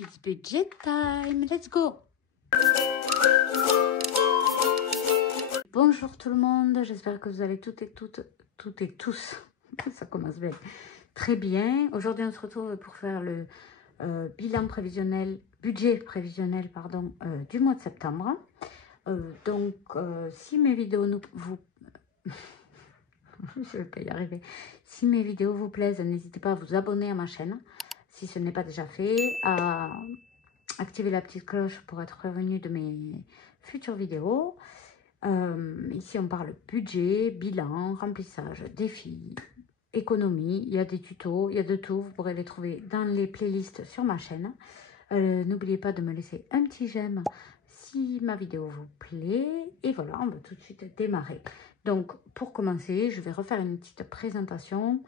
It's budget time, let's go! Bonjour tout le monde, j'espère que vous allez toutes et tous, ça commence bien, très bien. Aujourd'hui on se retrouve pour faire le bilan prévisionnel, budget prévisionnel pardon, du mois de septembre. Si mes vidéos vous... je vais pas y arriver. Si mes vidéos vous plaisent, n'hésitez pas à vous abonner à ma chaîne, si ce n'est pas déjà fait, à activer la petite cloche pour être prévenu de mes futures vidéos. Ici, on parle budget, bilan, remplissage, défis, économie. Il y a des tutos, il y a de tout. Vous pourrez les trouver dans les playlists sur ma chaîne. N'oubliez pas de me laisser un petit j'aime si ma vidéo vous plaît. Et voilà, on va tout de suite démarrer. Donc, pour commencer, je vais refaire une petite présentation.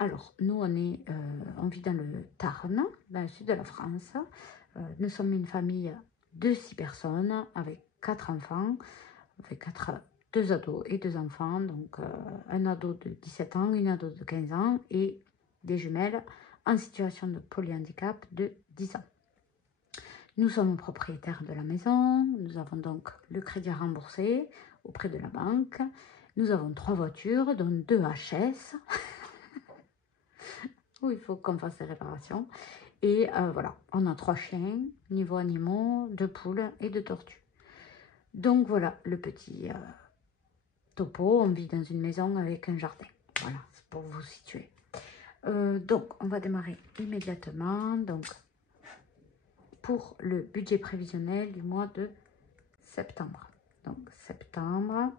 Alors, nous, on vit dans le Tarn, dans le sud de la France. Nous sommes une famille de 6 personnes avec 4 enfants, avec 2 ados et 2 enfants. Donc, un ado de 17 ans, une ado de 15 ans et des jumelles en situation de polyhandicap de 10 ans. Nous sommes propriétaires de la maison. Nous avons donc le crédit à rembourser auprès de la banque. Nous avons 3 voitures, dont 2 HS, où il faut qu'on fasse les réparations. Et voilà, on a 3 chiens, niveau animaux, 2 poules et 2 tortues. Donc voilà, le petit topo. On vit dans une maison avec un jardin. Voilà, c'est pour vous situer. Donc, on va démarrer immédiatement. Donc, pour le budget prévisionnel du mois de septembre. Donc, septembre,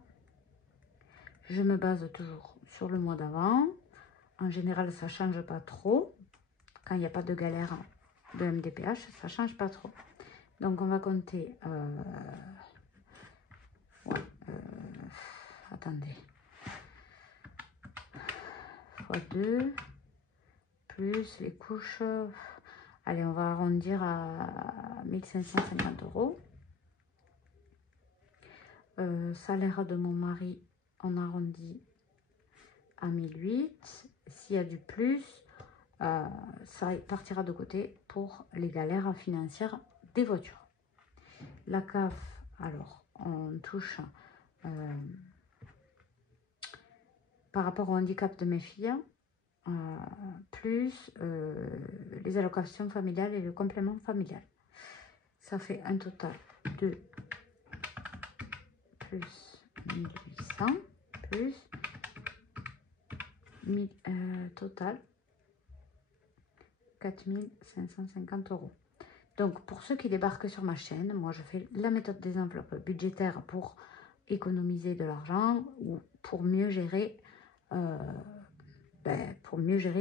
je me base toujours sur le mois d'avant. En général, ça ne change pas trop. Quand il n'y a pas de galère de MDPH, ça ne change pas trop. Donc, on va compter... attendez. Fois 2, plus les couches... Allez, on va arrondir à 1550 €. Salaire de mon mari, on arrondit à 1008. S'il y a du plus, ça partira de côté pour les galères financières des voitures. La CAF, alors, on touche par rapport au handicap de mes filles, plus les allocations familiales et le complément familial. Ça fait un total de plus 1800, plus total 4550 €. Donc, pour ceux qui débarquent sur ma chaîne, moi, je fais la méthode des enveloppes budgétaires pour économiser de l'argent ou pour mieux gérer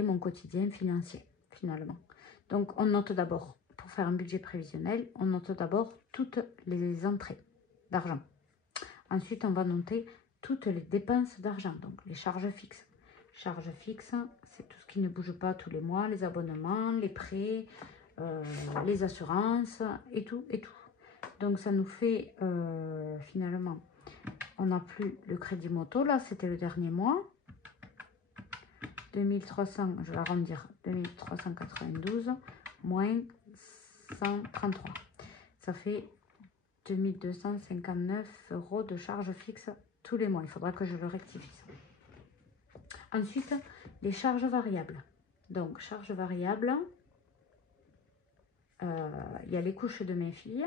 mon quotidien financier, finalement. Donc, on note d'abord, pour faire un budget prévisionnel, on note d'abord toutes les entrées d'argent. Ensuite, on va noter toutes les dépenses d'argent, donc les charges fixes. Charges fixes, c'est tout ce qui ne bouge pas tous les mois, les abonnements, les prêts, les assurances et tout, et tout. Donc, ça nous fait, finalement, on n'a plus le crédit moto, là, c'était le dernier mois. 2300, je vais arrondir, 2392 moins 133. Ça fait 2259 € de charges fixes tous les mois. Il faudra que je le rectifie. Ensuite, les charges variables. Donc, charges variables, il y a les couches de mes filles.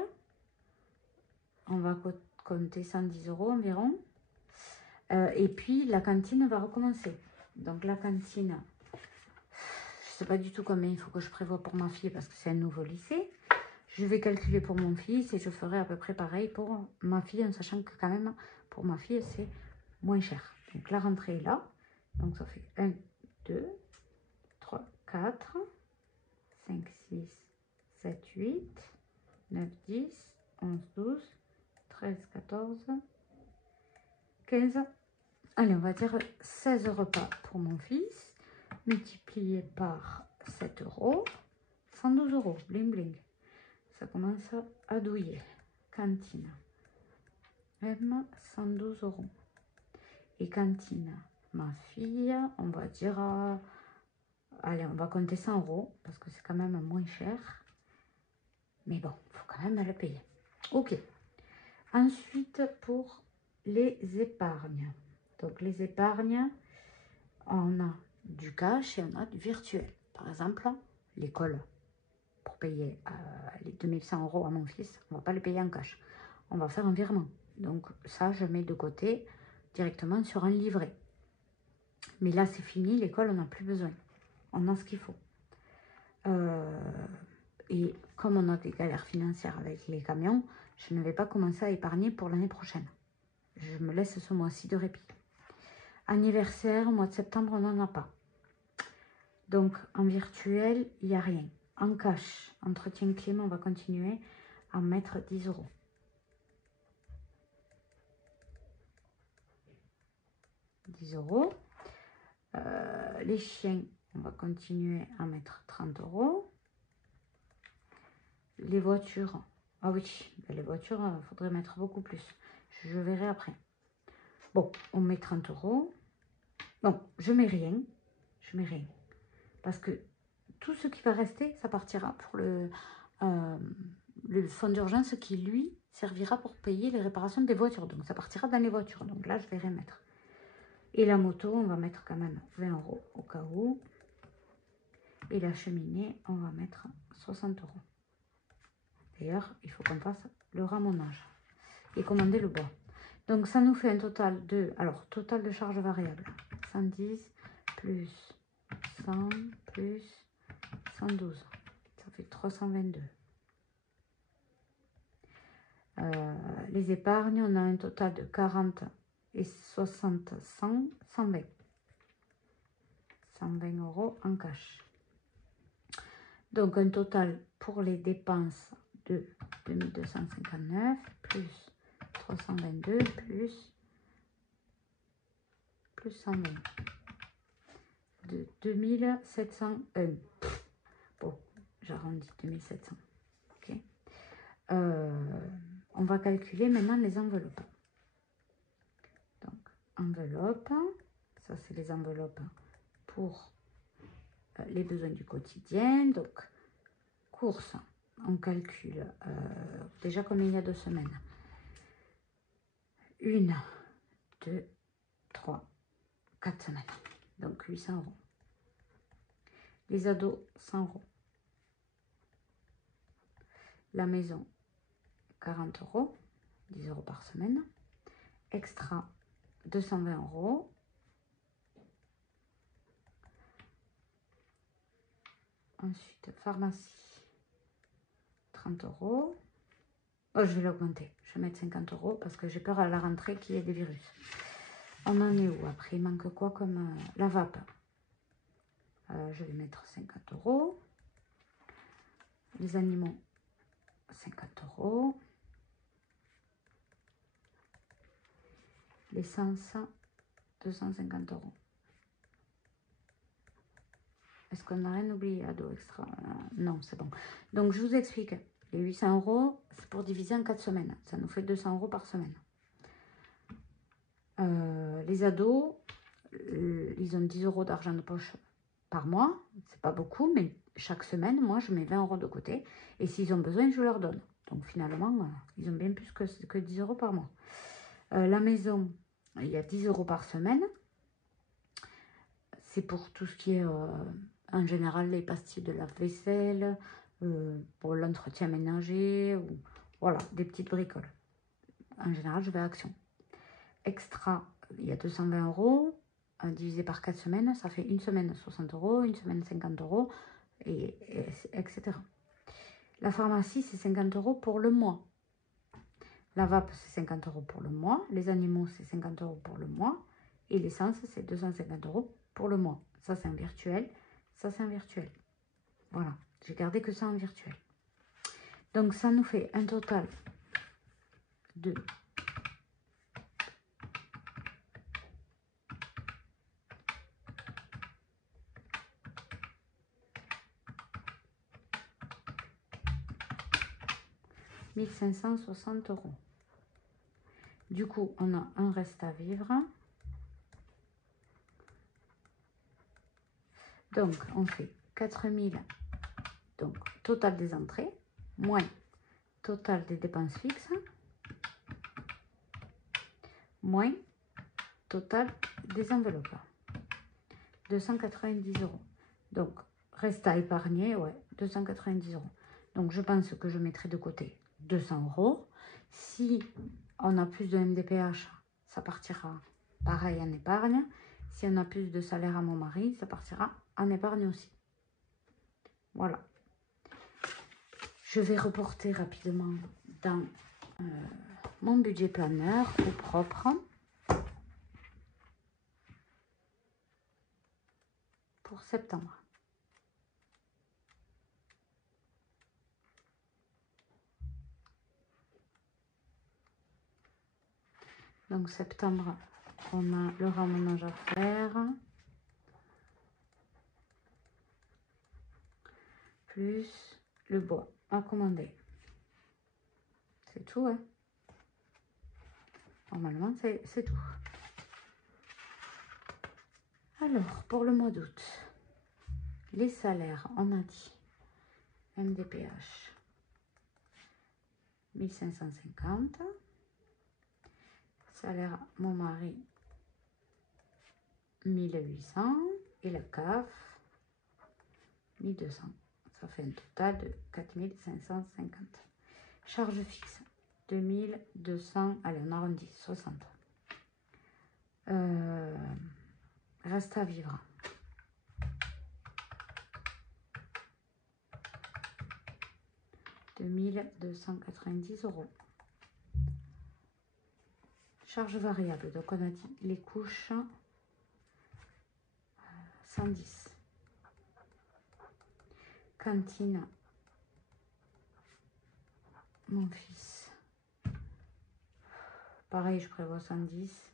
On va compter 110 € environ. Et puis, la cantine va recommencer. Donc, la cantine, je ne sais pas du tout combien il faut que je prévoie pour ma fille parce que c'est un nouveau lycée. Je vais calculer pour mon fils et je ferai à peu près pareil pour ma fille, en sachant que quand même, pour ma fille, c'est moins cher. Donc, la rentrée est là. Donc, ça fait 1, 2, 3, 4, 5, 6, 7, 8, 9, 10, 11, 12, 13, 14, 15. Allez, on va dire 16 repas pour mon fils, multiplié par 7 €, 112 €, bling bling. Ça commence à douiller. Cantine, M, 112 €. Et cantine, ma fille, on va dire, allez, on va compter 100 € parce que c'est quand même moins cher. Mais bon, il faut quand même le payer. Ok. Ensuite, pour les épargnes. Donc, les épargnes, on a du cash et on a du virtuel. Par exemple, l'école, pour payer les 2100 € à mon fils, on ne va pas le payer en cash. On va faire un virement. Donc, ça, je mets de côté directement sur un livret. Mais là, c'est fini. L'école, on n'a plus besoin. On a ce qu'il faut. Et comme on a des galères financières avec les camions, je ne vais pas commencer à épargner pour l'année prochaine. Je me laisse ce mois-ci de répit. Anniversaire, au mois de septembre, on n'en a pas. Donc, en virtuel, il n'y a rien. En cash, entretien clim, on va continuer à mettre 10 €. Les chiens, on va continuer à mettre 30 €. Les voitures, ah oui, les voitures, il faudrait mettre beaucoup plus. Je verrai après. Bon, on met 30 €. Non, je mets rien. Je mets rien. Parce que tout ce qui va rester, ça partira pour le fonds d'urgence qui, lui, servira pour payer les réparations des voitures. Donc, ça partira dans les voitures. Donc là, je vais rien mettre. Et la moto, on va mettre quand même 20 € au cas où. Et la cheminée, on va mettre 60 €. D'ailleurs, il faut qu'on fasse le ramonage et commander le bois. Donc, ça nous fait un total de... Alors, total de charges variables. 110 plus 100 plus 112. Ça fait 322. Les épargnes, on a un total de 40 et 60, 100, 120. 120 € en cash. Donc, un total pour les dépenses de 2259 plus 322 plus 120 de 2701. Bon, j'arrondis 2700. Ok. On va calculer maintenant les enveloppes. Donc, enveloppe, ça c'est les enveloppes pour les besoins du quotidien. Donc, courses, on calcule déjà combien il y a de semaines. 1, 2, 3, 4 semaines. Donc 800 €. Les ados, 100 €. La maison, 40 €. 10 € par semaine. Extra, 220 €. Ensuite, pharmacie, 30 €. Oh, je vais l'augmenter. Je vais mettre 50 € parce que j'ai peur à la rentrée qu'il y ait des virus. On en est où? Après, il manque quoi comme la vape? Je vais mettre 50 €. Les animaux, 50 €. L'essence, 250 €. Est-ce qu'on n'a rien oublié? Ado extra? Non, c'est bon. Donc, je vous explique. Les 800 €, c'est pour diviser en 4 semaines. Ça nous fait 200 € par semaine. Les ados, ils ont 10 € d'argent de poche par mois. C'est pas beaucoup, mais chaque semaine, moi, je mets 20 € de côté. Et s'ils ont besoin, je leur donne. Donc, finalement, ils ont bien plus que 10 € par mois. La maison, il y a 10 € par semaine. C'est pour tout ce qui est, en général, les pastilles de lave-vaisselle, pour l'entretien ménager, ou voilà, des petites bricoles. En général, je vais à Action. Extra, il y a 220 €, divisé par 4 semaines, ça fait une semaine 60 €, une semaine 50 €, etc. La pharmacie, c'est 50 € pour le mois. La vape, c'est 50 € pour le mois. Les animaux, c'est 50 € pour le mois. Et l'essence, c'est 250 € pour le mois. Ça, c'est un virtuel. Ça, c'est un virtuel. Voilà. J'ai gardé que ça en virtuel. Donc, ça nous fait un total de 1560 €. Du coup, on a un reste à vivre. Donc, on fait 4000. Donc, total des entrées. moins total des dépenses fixes, moins total des enveloppes. 290 €. Donc, reste à épargner, ouais, 290 €. Donc, je pense que je mettrai de côté 200 €. Si on a plus de MDPH, ça partira pareil en épargne. Si on a plus de salaire à mon mari, ça partira en épargne aussi. Voilà. Je vais reporter rapidement dans mon budget planeur au propre pour septembre. Donc septembre, on a le ramenage à faire, plus le bois à commander. C'est tout, hein. Normalement, c'est tout. Alors, pour le mois d'août, les salaires, on a dit MDPH 1550. Salaire mon mari 1800 et la CAF 1200. Ça fait un total de 4550. Charge fixe 2200. Allez, on arrondit 60. Reste à vivre. €2290. Charge variable, donc on a dit les couches 110. Cantine, mon fils, pareil, je prévois 110.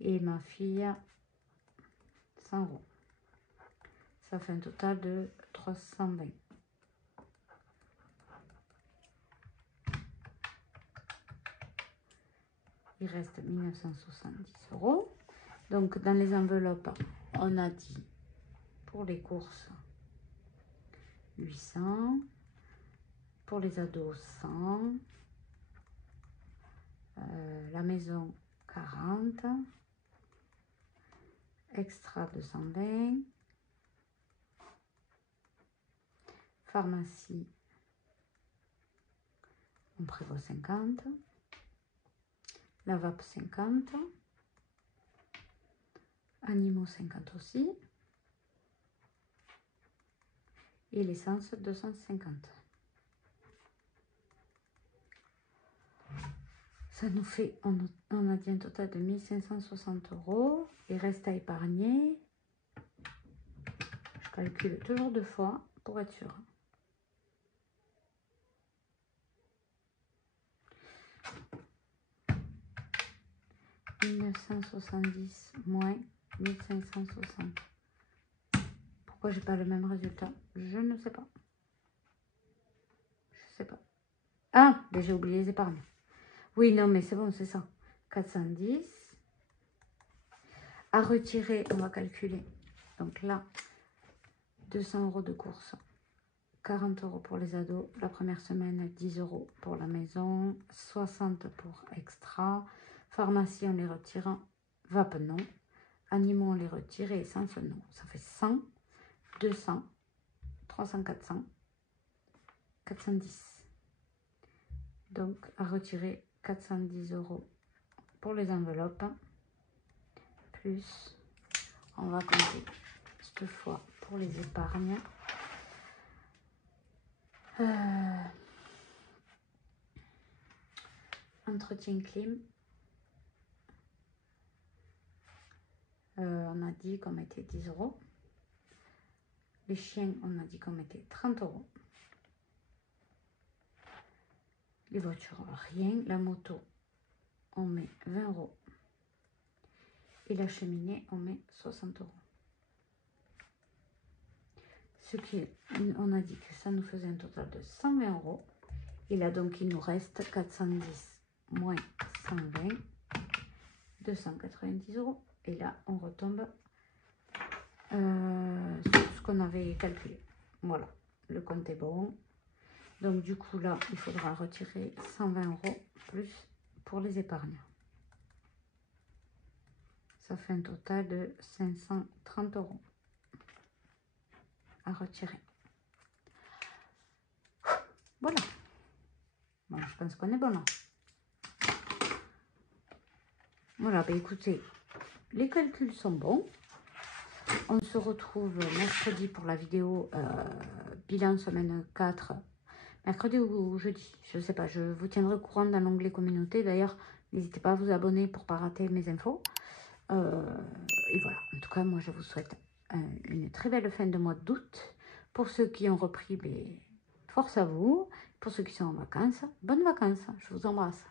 Et ma fille 100 €. Ça fait un total de 320. Il reste 1970 €. Donc, dans les enveloppes, on a dit pour les courses 800. Pour les ados, 100. La maison, 40. Extra, 220. Pharmacie, on prévoit 50. La vape, 50. Animaux, 50 aussi. Et l'essence, 250. Ça nous fait, on a dit un total de 1560 €. Il reste à épargner. Je calcule toujours 2 fois pour être sûr. « 1970 moins 1560. Pourquoi j'ai pas le même résultat? Je ne sais pas. Je sais pas. Ah, mais j'ai oublié les épargnes. Oui, non, mais c'est bon, c'est ça. 410. À retirer, on va calculer. Donc là, 200 € de course. 40 € pour les ados. La première semaine, 10 € pour la maison. 60 pour extra. Pharmacie, on les retire. Vape, non. Animaux, on les retire. Et essence, non. Ça fait 100, 200, 300, 400, 410. Donc, à retirer 410 € pour les enveloppes. Plus, on va compter cette fois pour les épargnes. Entretien clim. On a dit qu'on mettait 10 €. Les chiens, on a dit qu'on mettait 30 €. Les voitures, rien. La moto, on met 20 €. Et la cheminée, on met 60 €. Ce qui, on a dit que ça nous faisait un total de 120 €. Et là, donc, il nous reste 410 moins 120, 290 €. Et là, on retombe sur ce qu'on avait calculé. Voilà, le compte est bon. Donc du coup là, il faudra retirer 120 € plus pour les épargnes. Ça fait un total de 530 € à retirer. Voilà. Bon, je pense qu'on est bon là. Voilà, bah écoutez, les calculs sont bons. On se retrouve mercredi pour la vidéo bilan semaine 4. Mercredi ou jeudi, je ne sais pas. Je vous tiendrai au courant dans l'onglet communauté. D'ailleurs, n'hésitez pas à vous abonner pour ne pas rater mes infos. Et voilà, en tout cas, moi, je vous souhaite une très belle fin de mois d'août. Pour ceux qui ont repris, force à vous. Pour ceux qui sont en vacances, bonnes vacances. Je vous embrasse.